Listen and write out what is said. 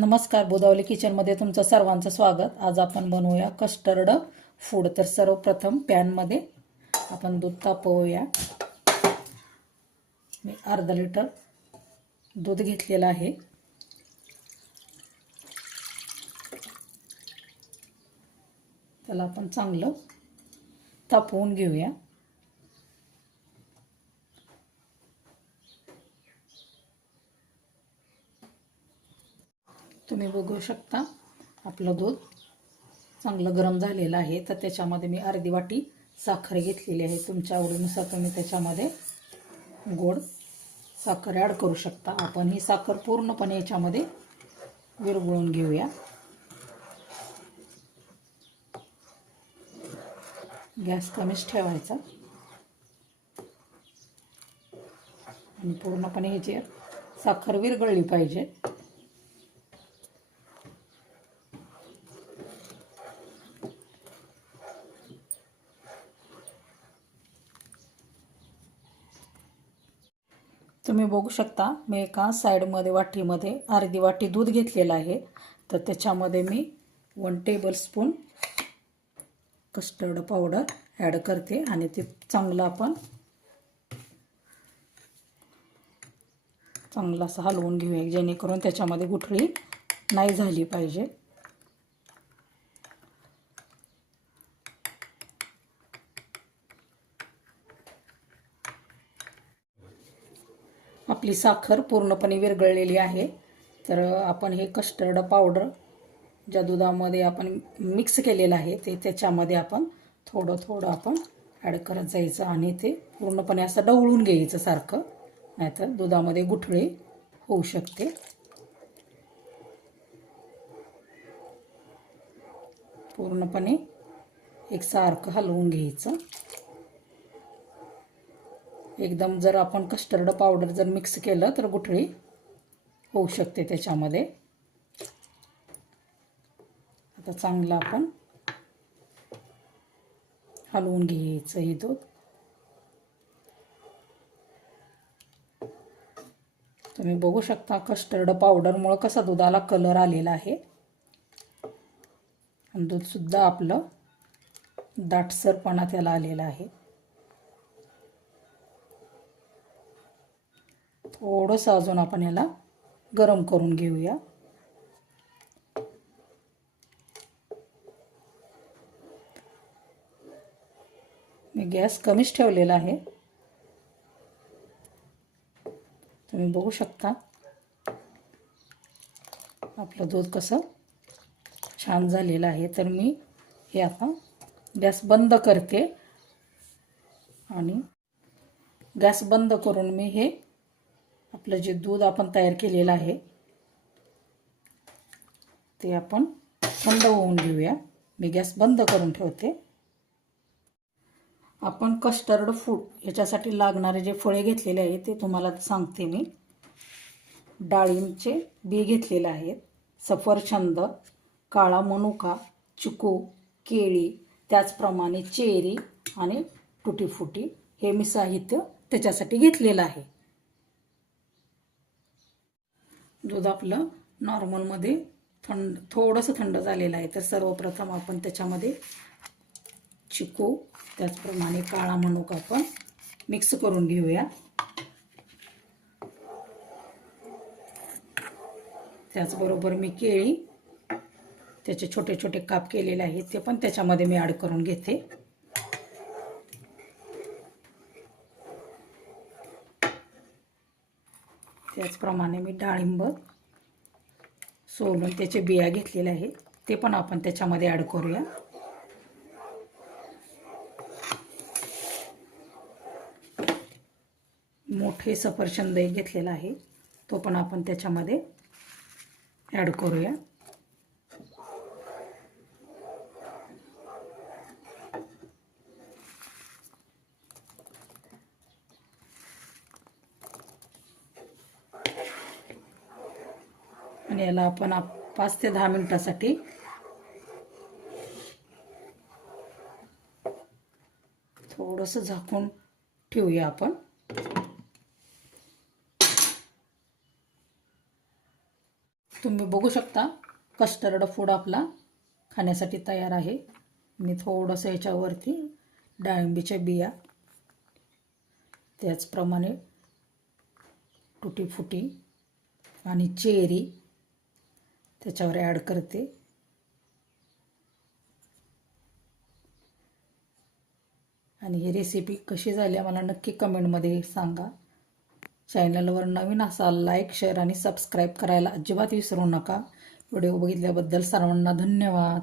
नमस्कार, बुधावली किचनमध्ये तुमचं सर्वांचं स्वागत। आज आपण बनवूया कस्टर्ड फूड। तर सर्वप्रथम पॅनमध्ये आपण दूध तापवूया। मी अर्धा लिटर दूध घेतलेलं आहे। त्याला आपण चांगलं तापवून घेऊया। तुम्ही बघू शकता आपलं दूध चांगलं गरम झालेलं आहे। तर त्याच्यामध्ये मी अर्धी वाटी साखर घेतलेली आहे। तुमच्या आवडीनुसार तुम्ही त्याच्यामध्ये गोड साखर ॲड करू शकता। आपण ही साखर पूर्णपणे याच्यामध्ये विरघळून घेऊया। गॅस कमीच ठेवायचा आणि पूर्णपणे ह्याची साखर विरघळली पाहिजे। तुम्ही बघू शकता मी एका साइडमध्ये वाटीमध्ये अर्धी वाटी दूध घेतलेलं आहे। तर त्याच्यामध्ये मी 1 टेबलस्पून कस्टर्ड पावडर ॲड करते आणि ते चांगलं आपण चांगलं असं हलवून घेऊया, जेणेकरून त्याच्यामध्ये गुठळी नाही झाली पाहिजे। आपली साखर पूर्णपणे विरघळलेली आहे। तर आपण हे कस्टर्ड पावडर ज्या दुधामध्ये आपण मिक्स केलेलं आहे ते त्याच्यामध्ये आपण थोडं थोडं आपण ॲड करत जायचं आणि ते पूर्णपणे असं ढवळून घ्यायचं सारखं, नाहीतर दुधामध्ये गुठळी होऊ शकते। पूर्णपणे एकसारखं हलवून घ्यायचं। एकदम जर आपण कस्टर्ड पावडर जर मिक्स केलं तर गुठळी होऊ शकते त्याच्यामध्ये। आता चांगलं आपण हलवून घ्यायचं हे दूध। तुम्ही बघू शकता कस्टर्ड पावडरमुळे कसा दुधाला कलर आलेला आहे आणि दूध सुद्धा आपलं दाटसरपणा त्याला आलेला आहे। थोडंसं अजून आपण याला गरम करून घेऊया। मी गॅस कमीच ठेवलेला आहे। तुम्ही बघू शकता आपलं दूध कसं छान झालेलं आहे। तर मी हे आता गॅस बंद करते आणि गॅस बंद करून मी हे आपलं जे दूध आपण तयार केलेलं आहे ते आपण थंड होऊन घेऊया। मी गॅस बंद करून ठेवते। आपण कस्टर्ड फूड याच्यासाठी लागणारे जे फळे घेतलेले आहेत ते तुम्हाला सांगते मी। डाळिंबचे बी घेतलेले आहेत, सफरचंद, काळा मनुका, चिकू, केळी, त्याचप्रमाणे चेरी आणि टुटी फुटी हे मी साहित्य त्याच्यासाठी घेतलेलं आहे। दूध आपलं नॉर्मलमध्ये थोडंसं थंड झालेलं आहे। तर सर्वप्रथम आपण त्याच्यामध्ये चिकू त्याचप्रमाणे काळा मनुका आपण मिक्स करून घेऊया। त्याचबरोबर मी केळी त्याचे छोटे छोटे काप केलेले आहेत ते पण त्याच्यामध्ये मी ॲड करून घेते। त्याचप्रमाणे मी डाळिंब सोलून त्याचे बिया घेतलेले आहेत ते पण आपण त्याच्यामध्ये ॲड करूया। मोठे सफरचंद घेतलेला आहे तो पण आपण त्याच्यामध्ये ॲड करूया। आणि याला आपण 5 ते 10 मिनिटासाठी थोडंसं झाकून ठेवूया आपण। तुम्ही बघू शकता कस्टर्ड फूड आपला खाण्यासाठी तयार आहे. मी थोडंसं ह्याच्यावरती डाळिंबीच्या बिया, त्याचप्रमाणे टुटी फुटी आणि चेरी त्याच्यावर ॲड करते. आणि ही रेसिपी कशी झाली मला नक्की कमेंटमध्ये सांगा. चॅनलवर नवीन असाल लाईक, शेअर आणि सबस्क्राईब करायला अजिबात विसरू नका. व्हिडिओ बघितल्याबद्दल सर्वांना धन्यवाद.